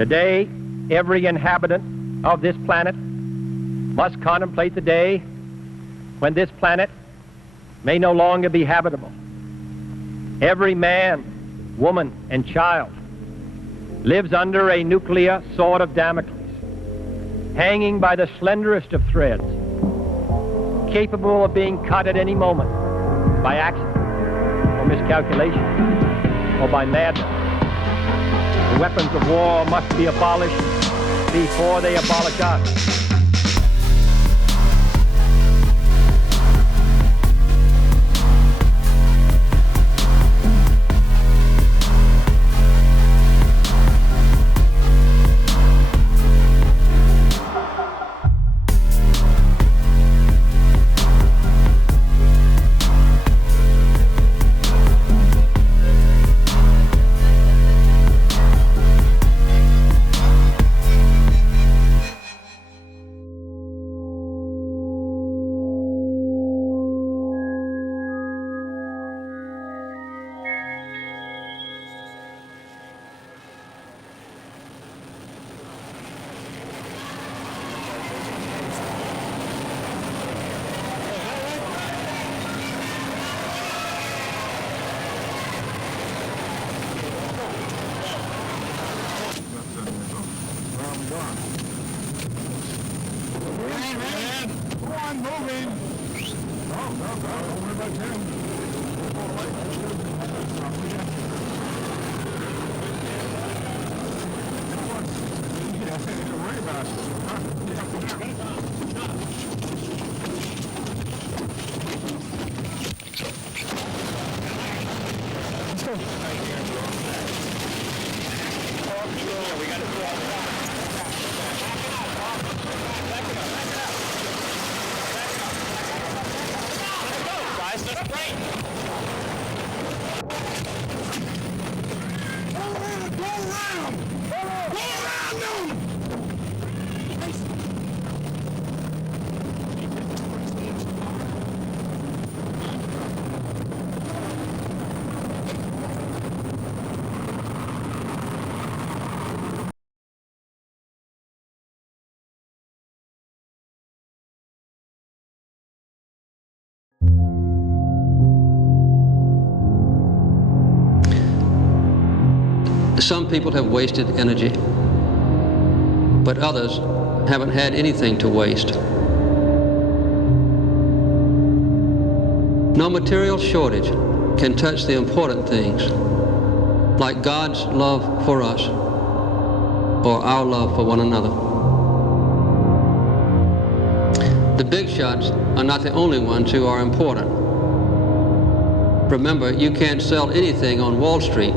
Today, every inhabitant of this planet must contemplate the day when this planet may no longer be habitable. Every man, woman, and child lives under a nuclear sword of Damocles, hanging by the slenderest of threads, capable of being cut at any moment by accident or miscalculation or by madness. The weapons of war must be abolished before they abolish us. Some people have wasted energy, but others haven't had anything to waste. No material shortage can touch the important things, like God's love for us or our love for one another. The big shots are not the only ones who are important. Remember, you can't sell anything on Wall Street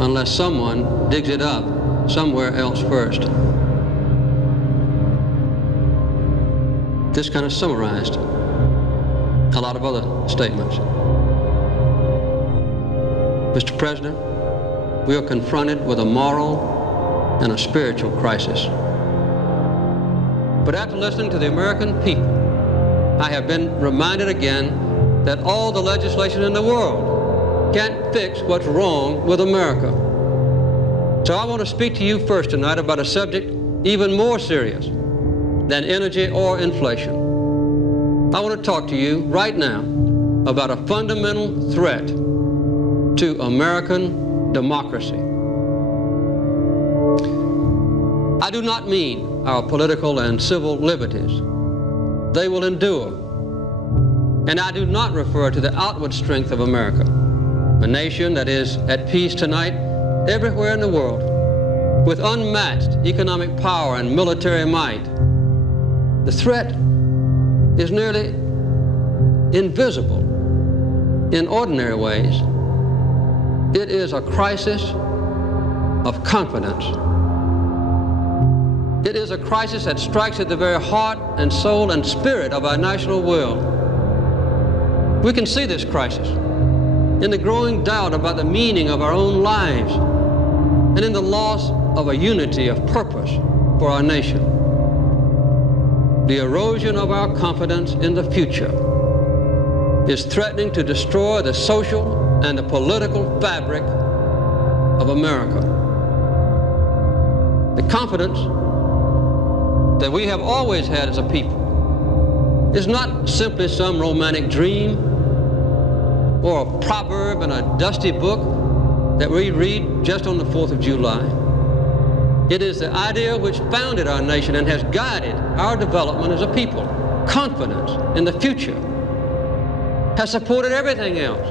unless someone digs it up somewhere else first. This kind of summarized a lot of other statements. Mr. President, we are confronted with a moral and a spiritual crisis. But after listening to the American people, I have been reminded again that all the legislation in the world can't fix what's wrong with America. So I want to speak to you first tonight about a subject even more serious than energy or inflation. I want to talk to you right now about a fundamental threat to American democracy. I do not mean our political and civil liberties. They will endure. And I do not refer to the outward strength of America, a nation that is at peace tonight everywhere in the world, with unmatched economic power and military might. The threat is nearly invisible in ordinary ways. It is a crisis of confidence. It is a crisis that strikes at the very heart and soul and spirit of our national will. We can see this crisis in the growing doubt about the meaning of our own lives, and in the loss of a unity of purpose for our nation. The erosion of our confidence in the future is threatening to destroy the social and the political fabric of America. The confidence that we have always had as a people is not simply some romantic dream or a proverb in a dusty book that we read just on the 4th of July. It is the idea which founded our nation and has guided our development as a people. Confidence in the future has supported everything else.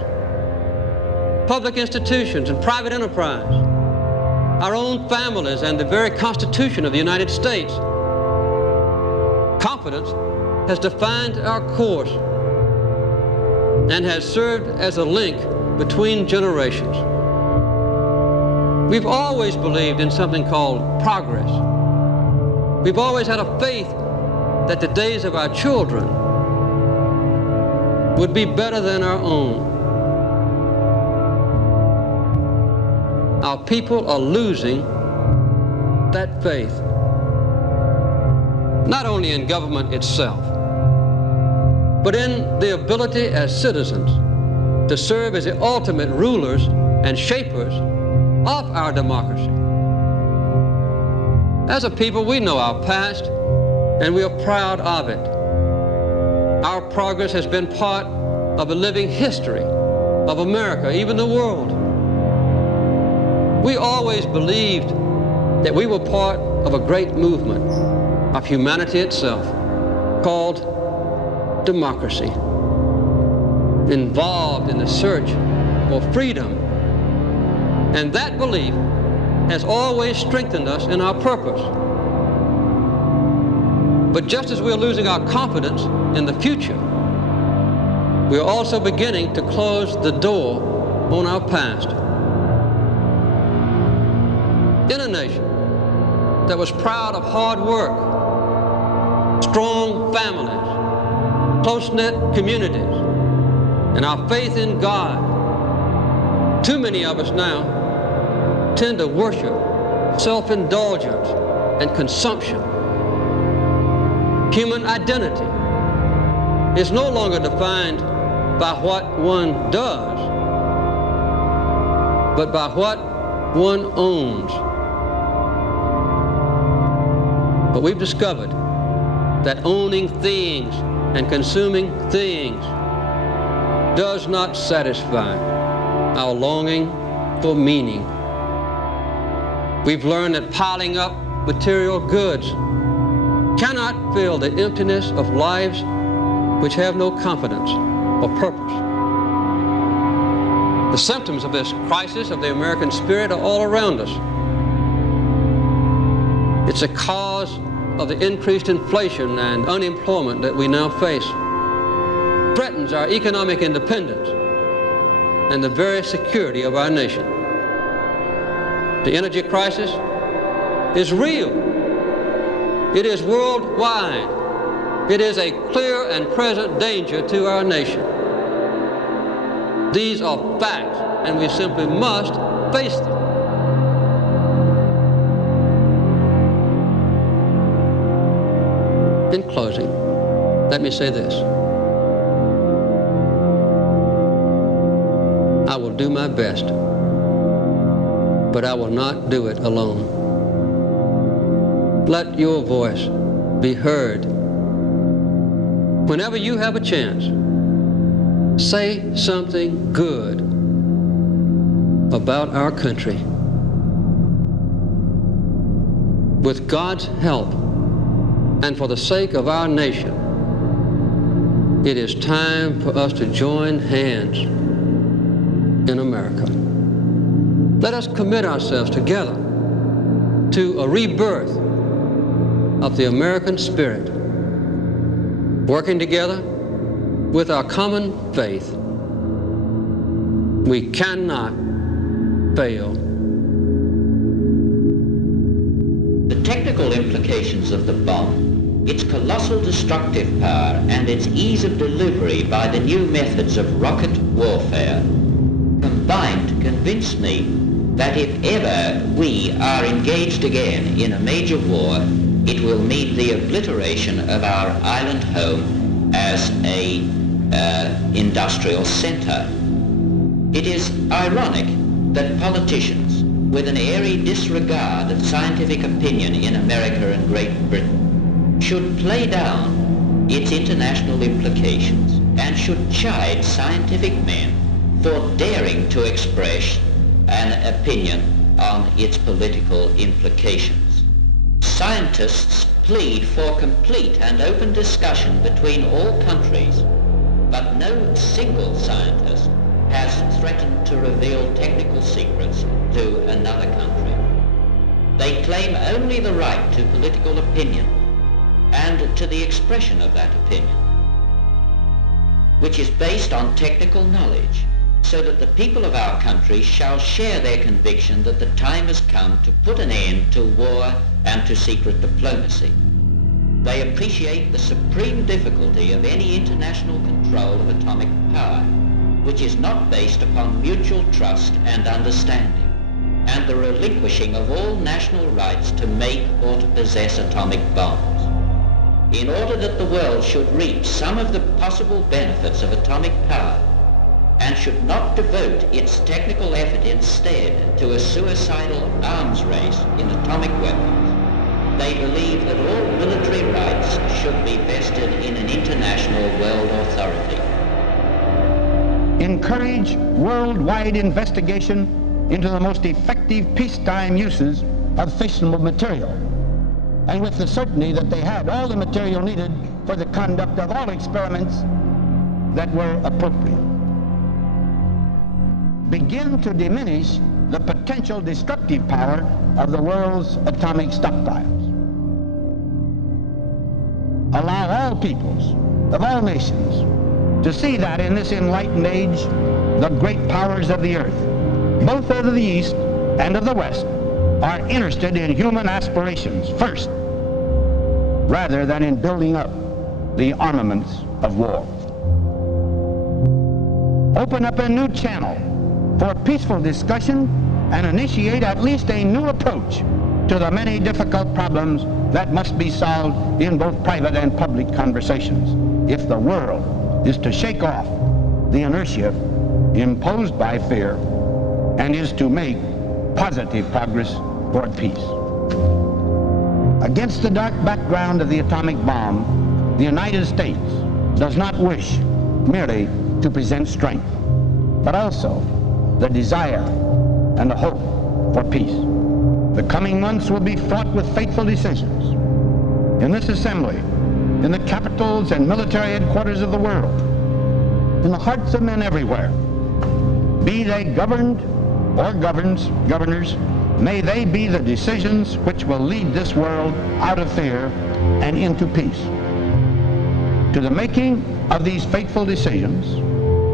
Public institutions and private enterprise, our own families, and the very Constitution of the United States. Confidence has defined our course and has served as a link between generations. We've always believed in something called progress. We've always had a faith that the days of our children would be better than our own. Our people are losing that faith, not only in government itself, but in the ability as citizens to serve as the ultimate rulers and shapers of our democracy. As a people, we know our past, and we are proud of it. Our progress has been part of a living history of America, even the world. We always believed that we were part of a great movement of humanity itself called democracy, involved in the search for freedom. And that belief has always strengthened us in our purpose. But just as we're losing our confidence in the future, we're also beginning to close the door on our past. In a nation that was proud of hard work, strong families, close-knit communities, and our faith in God, too many of us now tend to worship self-indulgence and consumption. Human identity is no longer defined by what one does, but by what one owns. But we've discovered that owning things and consuming things does not satisfy our longing for meaning. We've learned that piling up material goods cannot fill the emptiness of lives which have no confidence or purpose. The symptoms of this crisis of the American spirit are all around us. It's a cause of the increased inflation and unemployment that we now face. Threatens our economic independence and the very security of our nation. The energy crisis is real. It is worldwide. It is a clear and present danger to our nation. These are facts, and we simply must face them. In closing, let me say this. I will do my best, but I will not do it alone. Let your voice be heard. Whenever you have a chance, say something good about our country. With God's help, and for the sake of our nation, it is time for us to join hands in America. Let us commit ourselves together to a rebirth of the American spirit, working together with our common faith. We cannot fail. The technical implications of the bomb, its colossal destructive power, and its ease of delivery by the new methods of rocket warfare combined to convince me that if ever we are engaged again in a major war, it will mean the obliteration of our island home as a industrial center. It is ironic that politicians with an airy disregard of scientific opinion in America and Great Britain, should play down its international implications and should chide scientific men for daring to express an opinion on its political implications. Scientists plead for complete and open discussion between all countries, but no single scientist has threatened to reveal technical secrets to another country. They claim only the right to political opinion and to the expression of that opinion, which is based on technical knowledge, so that the people of our country shall share their conviction that the time has come to put an end to war and to secret diplomacy. They appreciate the supreme difficulty of any international control of atomic power, which is not based upon mutual trust and understanding, and the relinquishing of all national rights to make or to possess atomic bombs. In order that the world should reap some of the possible benefits of atomic power, and should not devote its technical effort instead to a suicidal arms race in atomic weapons, they believe that all military rights should be vested in an international world authority. Encourage worldwide investigation into the most effective peacetime uses of fissionable material, and with the certainty that they had all the material needed for the conduct of all experiments that were appropriate. Begin to diminish the potential destructive power of the world's atomic stockpiles. Allow all peoples of all nations to see that in this enlightened age, the great powers of the earth, both of the East and of the West, are interested in human aspirations first, rather than in building up the armaments of war. Open up a new channel for peaceful discussion and initiate at least a new approach to the many difficult problems that must be solved in both private and public conversations if the world is to shake off the inertia imposed by fear and is to make positive progress toward peace. Against the dark background of the atomic bomb, the United States does not wish merely to present strength, but also the desire and the hope for peace. The coming months will be fraught with fateful decisions. In this assembly, in the capitals and military headquarters of the world, in the hearts of men everywhere, be they governed or governors, may they be the decisions which will lead this world out of fear and into peace. To the making of these fateful decisions,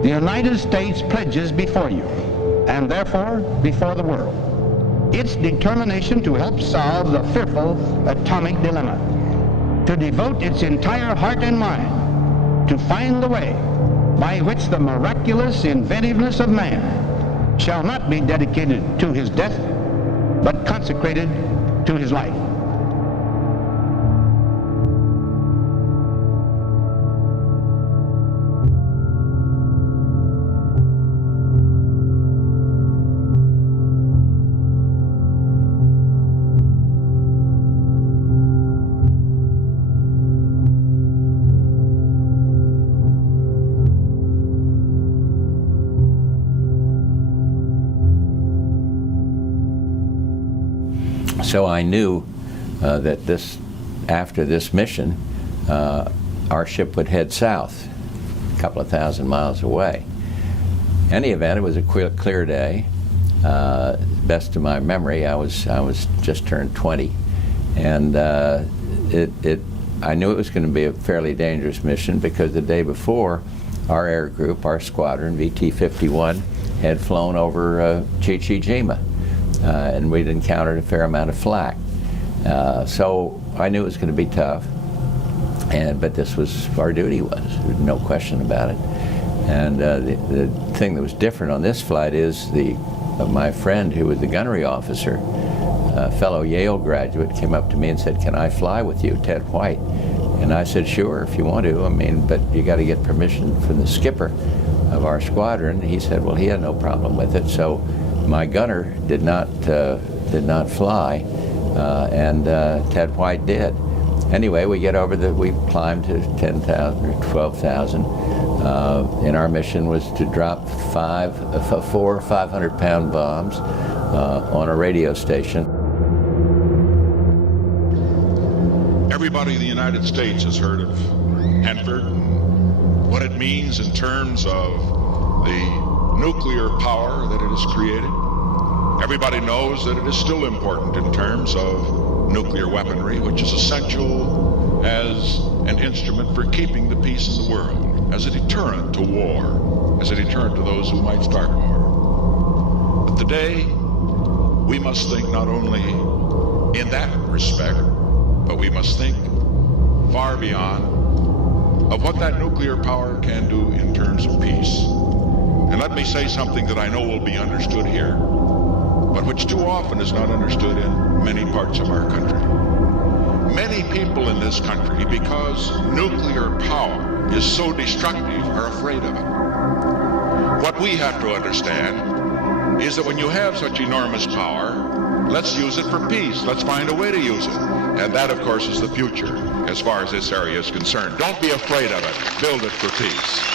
the United States pledges before you, and therefore before the world, its determination to help solve the fearful atomic dilemma, to devote its entire heart and mind to find the way by which the miraculous inventiveness of man shall not be dedicated to his death, but consecrated to his life. So I knew that after this mission, our ship would head south, a couple of thousand miles away. In any event, it was a clear day. Best of my memory, I was just turned 20, and I knew it was going to be a fairly dangerous mission because the day before, our air group, our squadron, VT-51, had flown over Chichijima. And we'd encountered a fair amount of flak. So I knew it was going to be tough, but this was our duty, there's no question about it. And the thing that was different on this flight is my friend who was the gunnery officer, a fellow Yale graduate, came up to me and said, "Can I fly with you, Ted White?" And I said, "Sure, if you want to, but you got to get permission from the skipper of our squadron." He said, well, he had no problem with it. So my gunner did not fly, and Ted White did. Anyway, we climbed to 10,000 or 12,000, and our mission was to drop 4 500-pound bombs on a radio station. Everybody in the United States has heard of Hanford and what it means in terms of the nuclear power that it has created. Everybody knows that it is still important in terms of nuclear weaponry, which is essential as an instrument for keeping the peace in the world, as a deterrent to war, as a deterrent to those who might start war. But today, we must think not only in that respect, but we must think far beyond of what that nuclear power can do in terms of peace. And let me say something that I know will be understood here, but which too often is not understood in many parts of our country. Many people in this country, because nuclear power is so destructive, are afraid of it. What we have to understand is that when you have such enormous power, let's use it for peace. Let's find a way to use it. And that, of course, is the future as far as this area is concerned. Don't be afraid of it. Build it for peace.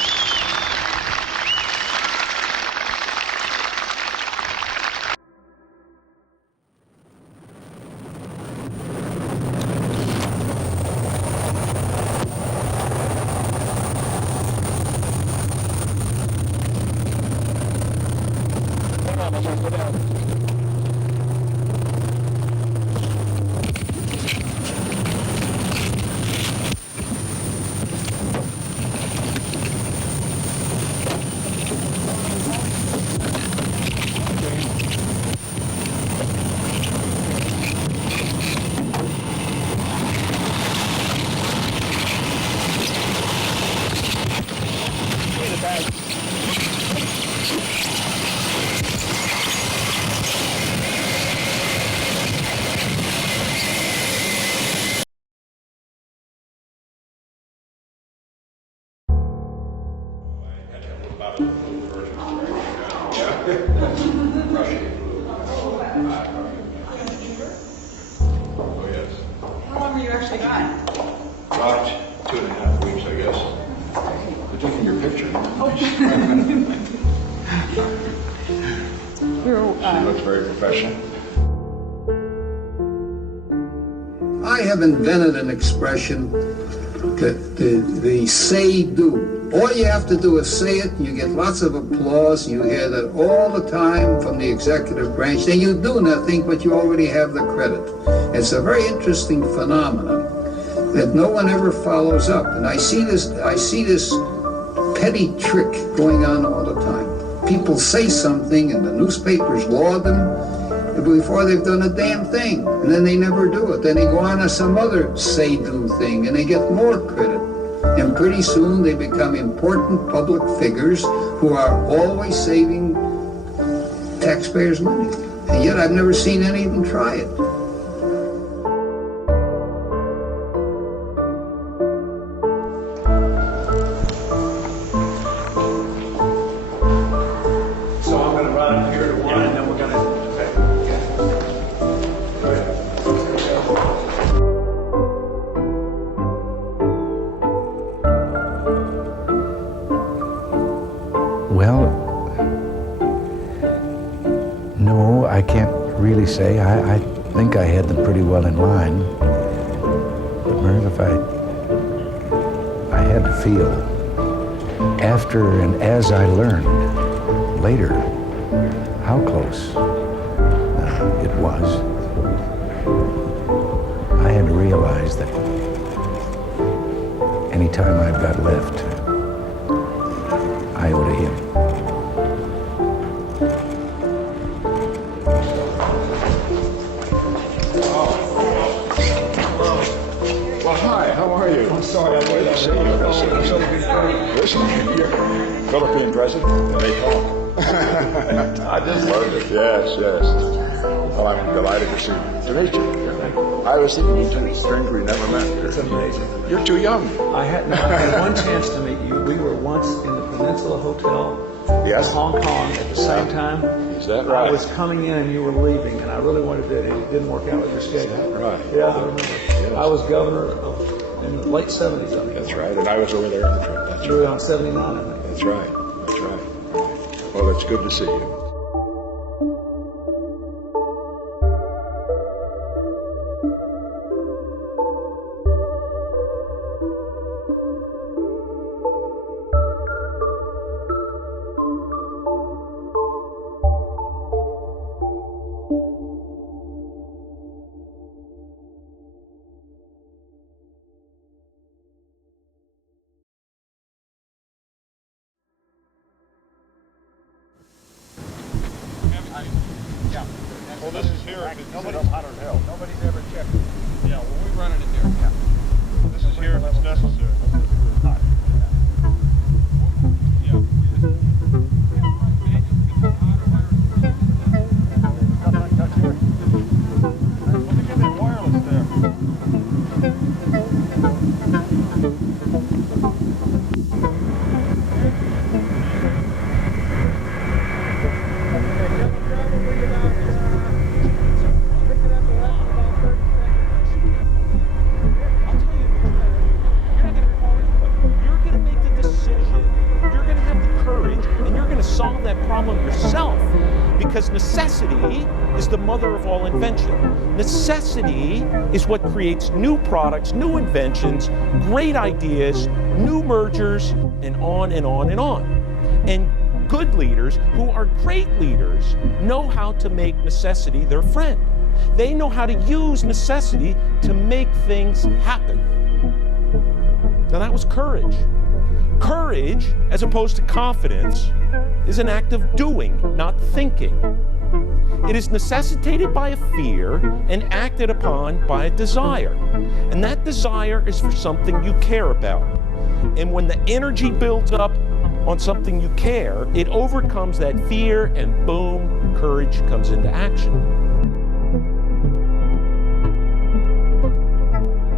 Oh, yes. How long were you actually gone? About 2.5 weeks, I guess. They're taking your picture. She looks very professional. I have invented an expression, the say-do. All you have to do is say it, you get lots of applause, you hear that all the time from the executive branch, then you do nothing, but you already have the credit. It's a very interesting phenomenon that no one ever follows up. And I see this petty trick going on all the time. People say something and the newspapers laud them before they've done a damn thing, and then they never do it. Then they go on to some other say-do thing, and they get more credit. And pretty soon they become important public figures who are always saving taxpayers' money. And yet I've never seen any of them try it. So I'm going to run up here to one, and then we're going to... Well, no, I can't really say. I think I had them pretty well in line. But Merv, if I had to feel, after and as I learned later how close it was, I had to realize that any time I've got left, I owe to him. Well, hi, how are you? I'm sorry, I'm waiting to see you. Listen, you're Philippine president. They talk. I just learned it. Yes, yes. Well, I'm delighted to meet you. I was thinking you two strangers we never met. It's amazing. You're too young. I had one chance to meet you. We were once in the Peninsula Hotel, Yes. Hong Kong, at the same time. Is that right? I was coming in and you were leaving, and I really wanted to, and it didn't work out with your schedule. Is that right? Yeah, I remember. Yes. I was governor in the late 70s, I think. That's right, and I was over there on the trip. That's You were right. on 79, I think. That's right. That's right. Well, it's good to see you. Well, this is here. Nobody's ever checked. Yeah, well, we run it in there. Yeah. This is here if it's necessary. Because necessity is the mother of all invention. Necessity is what creates new products, new inventions, great ideas, new mergers, and on and on and on. And good leaders, who are great leaders, know how to make necessity their friend. They know how to use necessity to make things happen. Now that was courage. Courage, as opposed to confidence, is an act of doing, not thinking. It is necessitated by a fear and acted upon by a desire. And that desire is for something you care about. And when the energy builds up on something you care, it overcomes that fear, and boom, courage comes into action.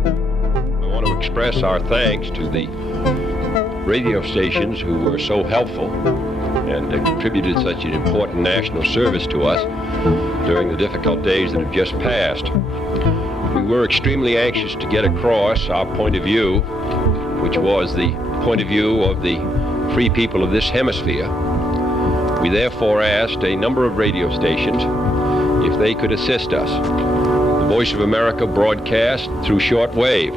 I want to express our thanks to the radio stations who were so helpful and contributed such an important national service to us during the difficult days that have just passed. We were extremely anxious to get across our point of view, which was the point of view of the free people of this hemisphere. We therefore asked a number of radio stations if they could assist us. The Voice of America broadcast through shortwave.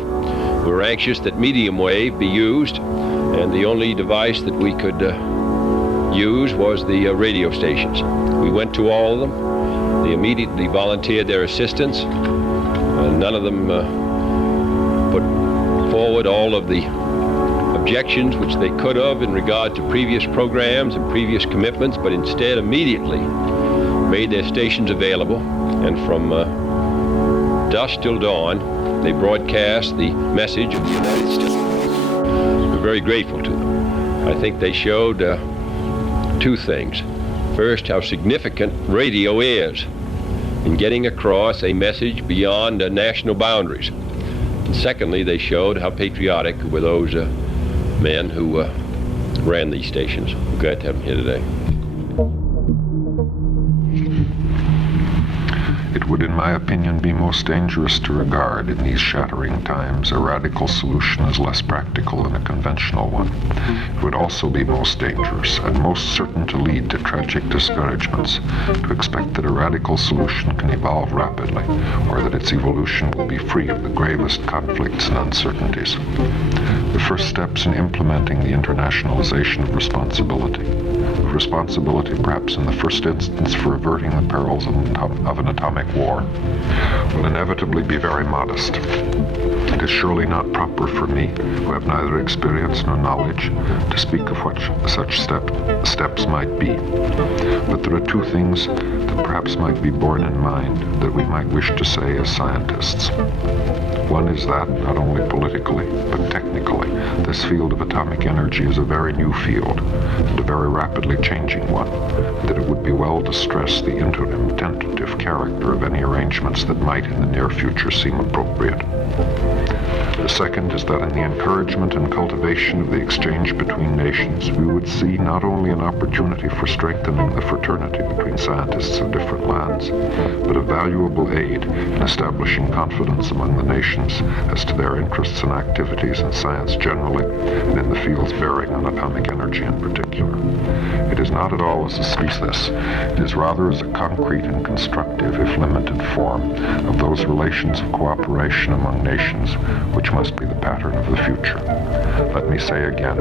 We were anxious that medium wave be used, and the only device that we could use was the radio stations. We went to all of them. They immediately volunteered their assistance. None of them put forward all of the objections which they could have in regard to previous programs and previous commitments, but instead immediately made their stations available, and from dusk till dawn they broadcast the message of the United States. We're very grateful to them. I think they showed two things. First, how significant radio is in getting across a message beyond national boundaries. And secondly, they showed how patriotic were those men who ran these stations. We're glad to have them here today. It would, in my opinion, be most dangerous to regard in these shattering times a radical solution as less practical than a conventional one. It would also be most dangerous and most certain to lead to tragic discouragements to expect that a radical solution can evolve rapidly, or that its evolution will be free of the gravest conflicts and uncertainties. The first steps in implementing the internationalization of responsibility perhaps in the first instance for averting the perils of an atomic war, will inevitably be very modest. It is surely not proper for me, who have neither experience nor knowledge, to speak of what such steps might be. But there are two things that perhaps might be borne in mind that we might wish to say as scientists. One is that, not only politically, but technically, this field of atomic energy is a very new field, and a very rapidly changing one, that it would be well to stress the interim, tentative character of any arrangements that might in the near future seem appropriate. The second is that in the encouragement and cultivation of the exchange between nations, we would see not only an opportunity for strengthening the fraternity between scientists of different lands, but a valuable aid in establishing confidence among the nations as to their interests and activities in science generally, and in the fields bearing on atomic energy in particular. It is not at all as a species, it is rather as a concrete and constructive, if limited, form of those relations of cooperation among nations which must be the pattern of the future. Let me say again,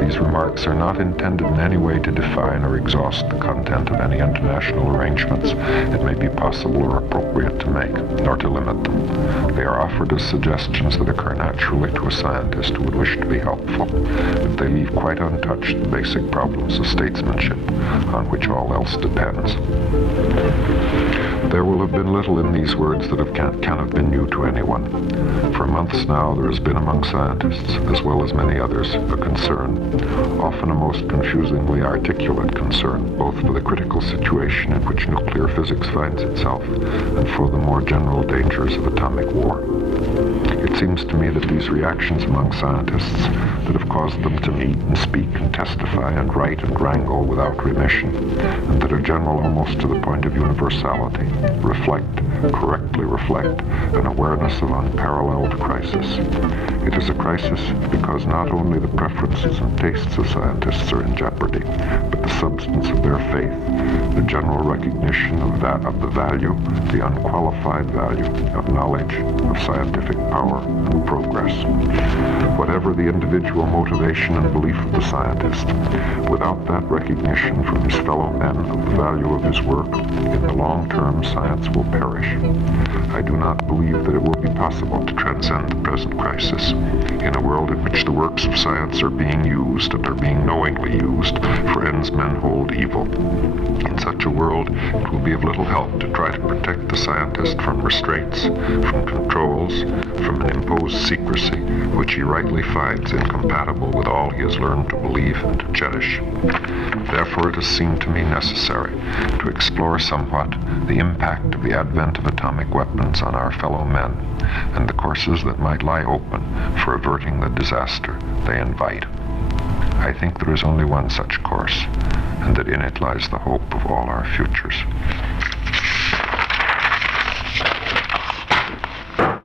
these remarks are not intended in any way to define or exhaust the content of any international arrangements it may be possible or appropriate to make, nor to limit them. They are offered as suggestions that occur naturally to a scientist who would wish to be helpful, but they leave quite untouched the basic problems of statesmanship on which all else depends. There will have been little in these words that can have been new to anyone. For months now there has been among scientists, as well as many others, a concern, often a most confusingly articulate concern, both for the critical situation in which nuclear physics finds itself and for the more general dangers of atomic war. It seems to me that these reactions among scientists that have caused them to meet and speak and testify and write and wrangle without remission, and that are general almost to the point of universality, correctly reflect, an awareness of unparalleled crisis. It is a crisis because not only the preferences and tastes of scientists are in jeopardy, but the substance of their faith, the general recognition of the value, the unqualified value of knowledge, of scientific power and progress. Whatever the individual motivation and belief of the scientist, without that recognition from his fellow men of the value of his work, in the long term science will perish. I do not believe that it will be possible to transcend the present crisis in a world in which the works of science are being used and are being knowingly used for ends men hold evil. In such a world, it will be of little help to try to protect the scientist from restraints, from controls, from an imposed secrecy which he rightly finds incompatible with all he has learned to believe and to cherish. Therefore, it has seemed to me necessary to explore somewhat the impact of the advent of atomic weapons on our fellow men and the courses that might lie open for averting the disaster they invite. I think there is only one such course, and that in it lies the hope of all our futures.